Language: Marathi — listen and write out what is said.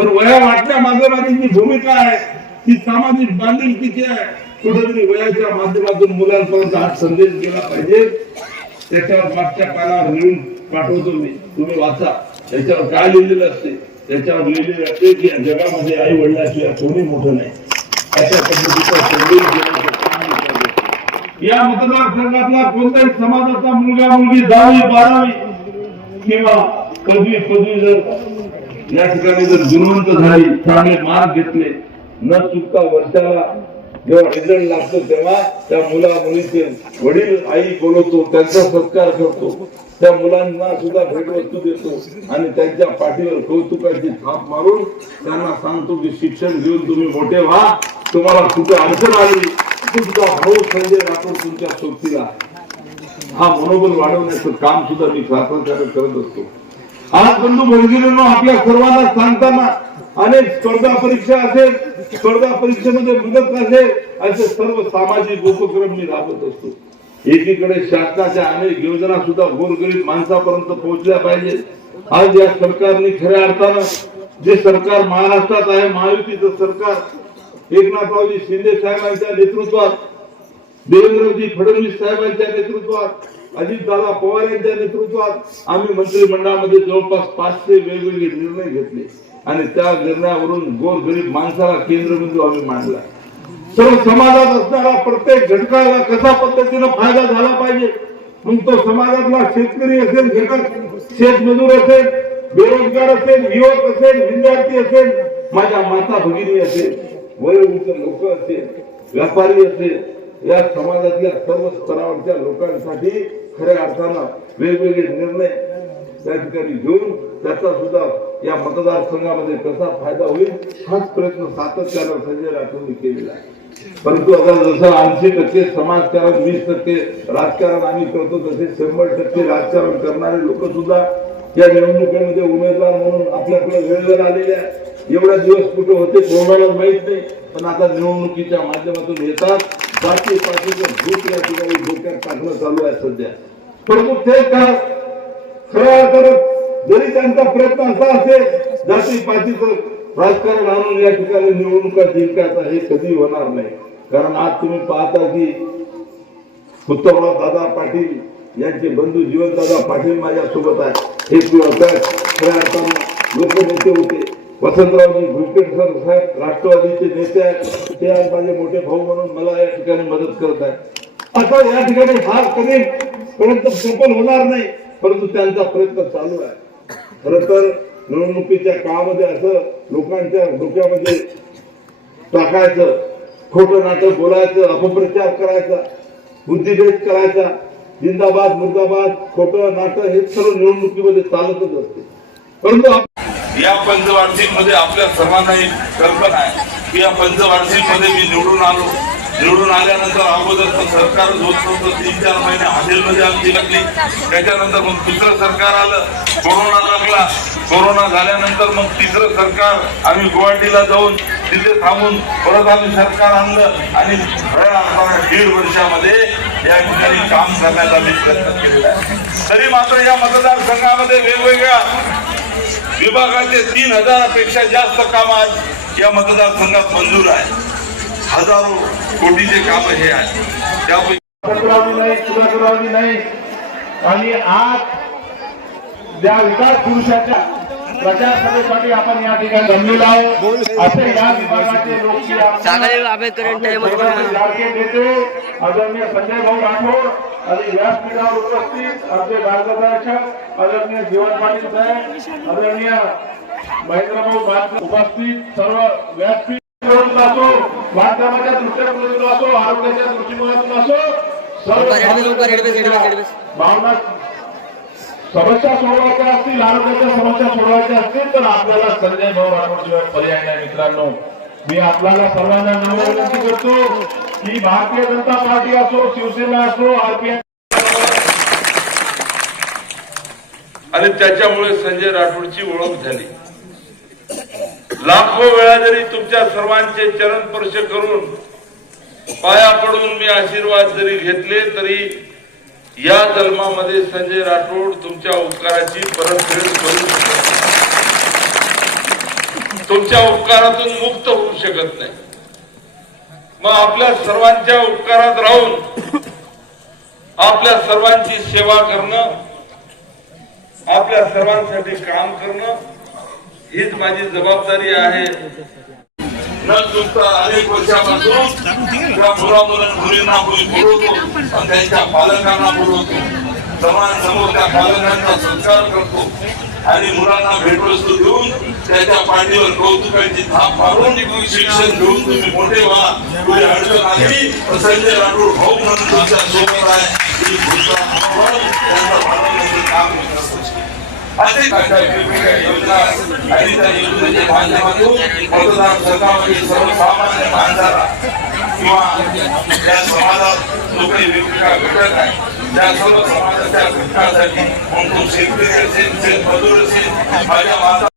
पण वया वाटल्या मागे जी भूमिका आहे ती सामाजिक बांधिलकीची आहे. कुठेतरी वयाच्या माध्यमातून मुलांपर्यंत हा संदेश गेला पाहिजे. त्याच्यावर मागच्या काळावर लिहून पाठवतो मी. तुम्ही वाचा. त्याच्यावर काय लिहिलेलं असते? त्याच्यावर लिहिलेले असते की जगामध्ये आई वडिलाशिवाय कोणी मोठं नाही. अशा पद्धतीचा संदेश देण्याचं या मतदारसंघातला कोणत्याही समाजाचा मुलगा मुलगी दहावी बारावी किंवा पदवी पदवी जर या ठिकाणी जर गुणवंत झाली चांगले मार्क घेतले न चुकता वर्षाला जेव्हा रिझल्ट लागतो तेव्हा त्या मुला मुलीचे वडील आई बोलवतो त्यांचा सत्कार करतो. त्या मुलांना सुद्धा भेटवस्तू देतो आणि त्यांच्या पाठीवर कौतुकाची थाप मारून त्यांना सांगतो की शिक्षण घेऊन तुम्ही मोठे व्हा तुम्हाला कुठे अडचण आली तुमचा भाऊ संजय राठोड तुमच्या सोबतीला. हा मनोबल वाढवण्याचं काम सुद्धा मी शासनाकडे करत असतो. आज बंधू भगिनींनो आपल्या सर्वांना सांगताना अनेक स्पर्धा परीक्षा असेल स्पर्धा परीक्षेमध्ये मदत असेल असे सर्व सामाजिक उपक्रम मी राबवत असतो. एकीकडे शासनाच्या अनेक योजना सुद्धा गोरगरीब माणसापर्यंत पोहोचल्या पाहिजेत. आज या सरकारने खऱ्या अर्थानं जे सरकार महाराष्ट्रात आहे महायुतीचं सरकार एकनाथरावजी शिंदे साहेबांच्या नेतृत्वात देवेंद्रजी फडणवीस साहेबांच्या नेतृत्वात अजितदादा पवार यांच्या नेतृत्वात आम्ही मंत्रिमंडळामध्ये जवळपास पाचशे वेगवेगळे निर्णय घेतले. आणि त्या निर्णयावरून गोरगरीब माणसाला केंद्रबिंदू आम्ही मांडला. सर्व समाजात असणारा प्रत्येक घटकाला कशा पद्धतीनं फायदा झाला पाहिजे? मग तो समाजातला शेतकरी असेल घटक शेतमजूर असेल बेरोजगार असेल युवक असेल विद्यार्थी असेल माझ्या माता भगिनी असेल वयोवृद्ध लोक असेल व्यापारी असेल या समाजातल्या सर्व स्तरावरच्या लोकांसाठी खऱ्या अर्थानं वेगवेगळे निर्णय त्या ठिकाणी घेऊन त्याचा सुद्धा या मतदारसंघामध्ये कसा फायदा होईल हाच प्रयत्न सातत्यानं संजय राठोडनी केलेला आहे. परंतु आता जसं ऐंशी टक्के समाजकारण वीस टक्के राजकारण आम्ही करतो तसे शंभर टक्के राजकारण करणारे लोक सुद्धा या निवडणुकीमध्ये उमेदवार म्हणून आपल्याकडे वेळेवर आलेले आहेत. एवढा दिवस कुठे होते कोणाला माहीत नाही. पण आता निवडणुकीच्या माध्यमातून येतात. जाती पातीचं भूत या ठिकाणी डोक्यात टाकणं चालू आहे सध्या. परंतु ते काय खऱ्या अर्थानं जरी त्यांचा प्रयत्न असा असेल जाती पातीचं राजकारण आणून या ठिकाणी निवडणुका जिंकायचा हे कधी होणार नाही. कारण आज तुम्ही पाहता की उत्तमराव दादा पाटील यांचे बंधू जीवनदादा पाटील माझ्यासोबत आहे हे खऱ्या अर्थानं लोकनेते होते. वसंतरावजी भुजबळ सर साहेब राष्ट्रवादीचे नेते आहेत. ते आज माझे मोठे भाऊ म्हणून मला या ठिकाणी मदत करत आहेत. आता या ठिकाणी फार कधी पर्यंत सफल होणार नाही परंतु त्यांचा प्रयत्न चालू आहे. खर तर निवडणुकीच्या काळामध्ये असं लोकांच्या डोक्यामध्ये टाकायचं खोटं नाटक बोलायचं अपप्रचार करायचा बुद्धिभेद करायचा जिंदाबाद मुर्दाबाद खोटं नाटक हे सर्व निवडणुकीमध्ये चालतच असते. परंतु आप- या पंचवार्षिकमध्ये आपल्या सर्वांना एक कल्पना आहे की या पंचवार्षिकमध्ये मी निवडून आलो. निवडून आल्यानंतर अगोदर सरकारच होत नव्हतं तीन चार महिने हॉटेलमध्ये आमची लागली. त्याच्यानंतर मग दुसरं सरकार आलं कोरोना लागला. कोरोना झाल्यानंतर मग तिसरं सरकार आम्ही गुवाहाटीला जाऊन तिथे थांबून परत आम्ही सरकार आणलं आणि दीड वर्षामध्ये या ठिकाणी काम करण्याचा मी प्रयत्न केलेला आहे. तरी मात्र या मतदारसंघामध्ये वेगवेगळ्या विभागाचे तीन हजारापेक्षा जास्त काम आज या मतदारसंघात मंजूर आहे. हजारो कोटीचे काम हे आहे त्यापैकी नाही नाही. आणि आज त्या विकास पुरुषाच्या प्रचारसभेसाठी आपण या ठिकाणी जमलेलो आहोत. असे या विभागाचे लोक लाडके नेते आदरणीय संजय भाऊ राठोड आणि व्यासपीठावर उपस्थित आमचे मार्गदर्शक आदरणीय जीवन पाटील साहेब आदरणीय महेंद्र भाऊ महात्मा उपस्थित सर्व व्यासपीठ असो बांधकामाच्या दृष्टिकोनातून असो आरोग्याच्या दृष्टिकोनातून असो सर्व. भावना समस्या सोडवायच्या असतील आरोग्याच्या समस्या सोडवायच्या असतील तर आपल्याला संजय भाऊ पर्याय नाही मित्रांनो. मी आपल्याला सर्वांना नम्र विनंती करतो की भारतीय जनता पार्टी असो शिवसेना असो आरपीआय आणि त्याच्यामुळे संजय राठोडची ओळख झाली. लाखो वेळा जरी तुमच्या सर्वांचे चरण स्पर्श करून पाया पडून मी आशीर्वाद जरी घेतले तरी या जन्मामध्ये संजय राठोड तुमच्या उपकाराची परतफेड करू तुमच्या उपकारातून मुक्त होऊ शकत नाही. मग आपल्या सर्वांच्या उपकारात राहून आपल्या सर्वांची सेवा करणं आपल्या सर्वांसाठी काम करणं हीच माझी जबाबदारी आहे. न चुकता अनेक वर्षापासून त्या मुला मुलींना मुली बोलवतो आणि त्यांच्या पालकांना बोलवतो समाजासमोर त्या पालकांचा संस्कार करतो. आणि मुलांना भेटवस्तू देऊन त्याच्या पाठीवर कौतुकाची थाप मारून शिक्षण घेऊन तुम्ही मोठे व्हा. पुढे अडचण आली तर संजय राठोड भाऊ म्हणून तुमच्यासोबत आहे. काम असे योजना आणि त्या योजनेच्या माध्यमातून मतदारसंघामध्ये सर्वसामान्य माणसाला किंवा त्या समाजात जो काही वेगवेगळा घटक आहे त्या सर्व समाजाच्या घटकासाठी मग तो शेतकरी असेल शेतमजूर असेल माझ्या माता